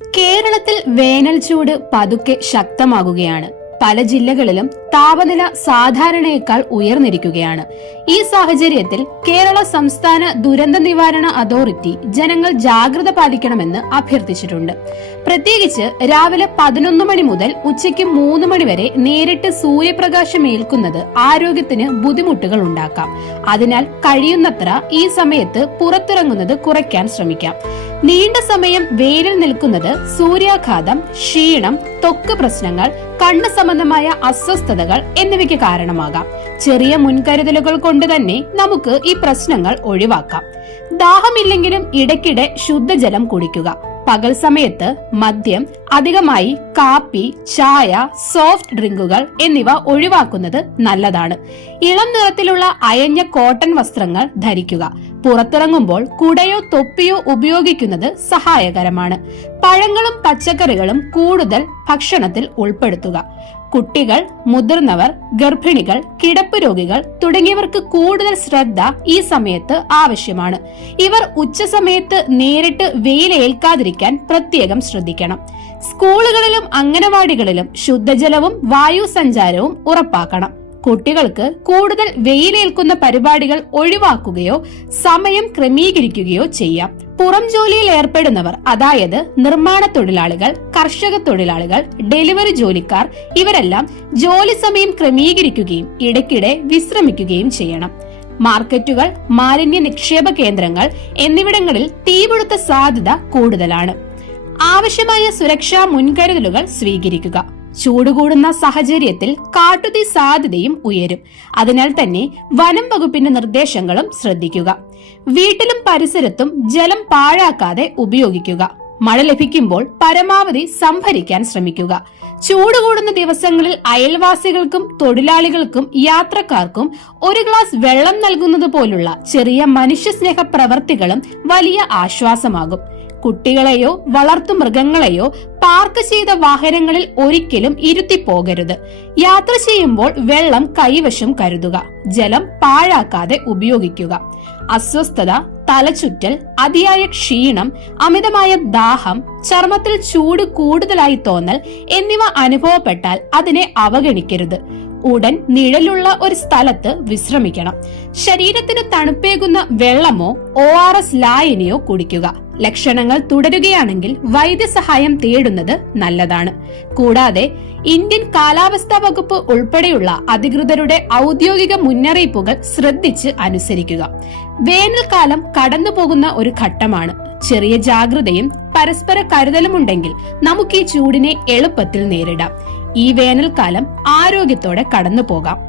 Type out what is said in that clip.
കേരളത്തിൽ വേനൽ ചൂട് പതുക്കെ ശക്തമാകുകയാണ്. പല ജില്ലകളിലും താപനില സാധാരണയേക്കാൾ ഉയർന്നിരിക്കുകയാണ്. ഈ സാഹചര്യത്തിൽ കേരള സംസ്ഥാന ദുരന്ത നിവാരണ അതോറിറ്റി ജനങ്ങൾ ജാഗ്രത പാലിക്കണമെന്ന് അഭ്യർത്ഥിച്ചിട്ടുണ്ട്. പ്രത്യേകിച്ച് രാവിലെ പതിനൊന്ന് മണി മുതൽ ഉച്ചയ്ക്ക് മൂന്ന് മണി വരെ നേരിട്ട് സൂര്യപ്രകാശം ഏൽക്കുന്നത് ആരോഗ്യത്തിന് ബുദ്ധിമുട്ടുകൾ ഉണ്ടാക്കാം. അതിനാൽ കഴിയുന്നത്ര ഈ സമയത്ത് പുറത്തിറങ്ങുന്നത് കുറയ്ക്കാൻ ശ്രമിക്കാം. നീണ്ട സമയം വേരിൽ നിൽക്കുന്നത് സൂര്യാഘാതം ക്ഷീണം ത്വക്ക് പ്രശ്നങ്ങൾ കണ്ണ് സംബന്ധമായ അസ്വസ്ഥതകൾ എന്നിവയ്ക്ക് കാരണമാകാം. ചെറിയ മുൻകരുതലുകൾ കൊണ്ട് തന്നെ നമുക്ക് ഈ പ്രശ്നങ്ങൾ ഒഴിവാക്കാം. ദാഹമില്ലെങ്കിലും ഇടയ്ക്കിടെ ശുദ്ധജലം കുടിക്കുക. പകൽ സമയത്ത് മദ്യം അധികമായി കാപ്പി ചായ സോഫ്റ്റ് ഡ്രിങ്കുകൾ എന്നിവ ഒഴിവാക്കുന്നത് നല്ലതാണ്. ഇളം നിറത്തിലുള്ള അയഞ്ഞ കോട്ടൺ വസ്ത്രങ്ങൾ ധരിക്കുക. പുറത്തിറങ്ങുമ്പോൾ കുടയോ തൊപ്പിയോ ഉപയോഗിക്കുന്നത് സഹായകരമാണ്. പഴങ്ങളും പച്ചക്കറികളും കൂടുതൽ ഭക്ഷണത്തിൽ ഉൾപ്പെടുത്തുക. കുട്ടികൾ മുതിർന്നവർ ഗർഭിണികൾ കിടപ്പ് രോഗികൾ തുടങ്ങിയവർക്ക് കൂടുതൽ ശ്രദ്ധ ഈ സമയത്ത് ആവശ്യമാണ്. ഇവർ ഉച്ചസമയത്ത് നേരിട്ട് വെയിലേൽക്കാതിരിക്കാൻ പ്രത്യേകം ശ്രദ്ധിക്കണം. സ്കൂളുകളിലും അംഗനവാടികളിലും ശുദ്ധജലവും വായു സഞ്ചാരവും ഉറപ്പാക്കണം. കുട്ടികൾക്ക് കൂടുതൽ വെയിലേൽക്കുന്ന പരിപാടികൾ ഒഴിവാക്കുകയോ സമയം ക്രമീകരിക്കുകയോ ചെയ്യാം. പുറം ജോലിയിൽ ഏർപ്പെടുന്നവർ അതായത് നിർമ്മാണ തൊഴിലാളികൾ കർഷക തൊഴിലാളികൾ ഡെലിവറി ജോലിക്കാർ ഇവരെല്ലാം ജോലി സമയം ക്രമീകരിക്കുകയും ഇടയ്ക്കിടെ വിശ്രമിക്കുകയും ചെയ്യണം. മാർക്കറ്റുകൾ മാലിന്യ നിക്ഷേപ കേന്ദ്രങ്ങൾ എന്നിവിടങ്ങളിൽ തീപിടുത്ത സാധ്യത കൂടുതലാണ്. ആവശ്യമായ സുരക്ഷാ മുൻകരുതലുകൾ സ്വീകരിക്കുക. ചൂടുകൂടുന്ന സാഹചര്യത്തിൽ കാട്ടുതീ സാധ്യതയും ഉയരും. അതിനാൽ തന്നെ വനം വകുപ്പിന്റെ നിർദ്ദേശങ്ങളും ശ്രദ്ധിക്കുക. വീട്ടിലും പരിസരത്തും ജലം പാഴാക്കാതെ ഉപയോഗിക്കുക. മഴ ലഭിക്കുമ്പോൾ പരമാവധി സംഭരിക്കാൻ ശ്രമിക്കുക. ചൂട് കൂടുന്ന ദിവസങ്ങളിൽ അയൽവാസികൾക്കും തൊഴിലാളികൾക്കും യാത്രക്കാർക്കും ഒരു ഗ്ലാസ് വെള്ളം നൽകുന്നത് പോലുള്ള ചെറിയ മനുഷ്യസ്നേഹ പ്രവർത്തികളും വലിയ ആശ്വാസമാകും. കുട്ടികളെയോ വളർത്തു മൃഗങ്ങളെയോ പാർക്ക് ചെയ്ത വാഹനങ്ങളിൽ ഒരിക്കലും ഇരുത്തിപ്പോകരുത്. യാത്ര ചെയ്യുമ്പോൾ വെള്ളം കൈവശം കരുതുക. ജലം പാഴാക്കാതെ ഉപയോഗിക്കുക. അസ്വസ്ഥത തലചുറ്റൽ അതിയായ ക്ഷീണം അമിതമായ ദാഹം ചർമ്മത്തിൽ ചൂട് കൂടുതലായി തോന്നൽ എന്നിവ അനുഭവപ്പെട്ടാൽ അതിനെ അവഗണിക്കരുത്. ഉടൻ നിഴലുള്ള ഒരു സ്ഥലത്ത് വിശ്രമിക്കണം. ശരീരത്തിന് തണുപ്പേകുന്ന വെള്ളമോ ഒ ആർ എസ് ലായനിയോ കുടിക്കുക. ലക്ഷണങ്ങൾ തുടരുകയാണെങ്കിൽ വൈദ്യസഹായം തേടുന്നത് നല്ലതാണ്. കൂടാതെ ഇന്ത്യൻ കാലാവസ്ഥാ വകുപ്പ് ഉൾപ്പെടെയുള്ള അധികൃതരുടെ ഔദ്യോഗിക മുന്നറിയിപ്പുകൾ ശ്രദ്ധിച്ച് അനുസരിക്കുക. വേനൽക്കാലം കടന്നുപോകുന്ന ഒരു ഘട്ടമാണ്. ചെറിയ ജാഗ്രതയും പരസ്പര കരുതലുമുണ്ടെങ്കിൽ നമുക്ക് ഈ ചൂടിനെ എളുപ്പത്തിൽ നേരിടാം. ഈ വേനൽക്കാലം ആരോഗ്യത്തോടെ കടന്നു പോകാം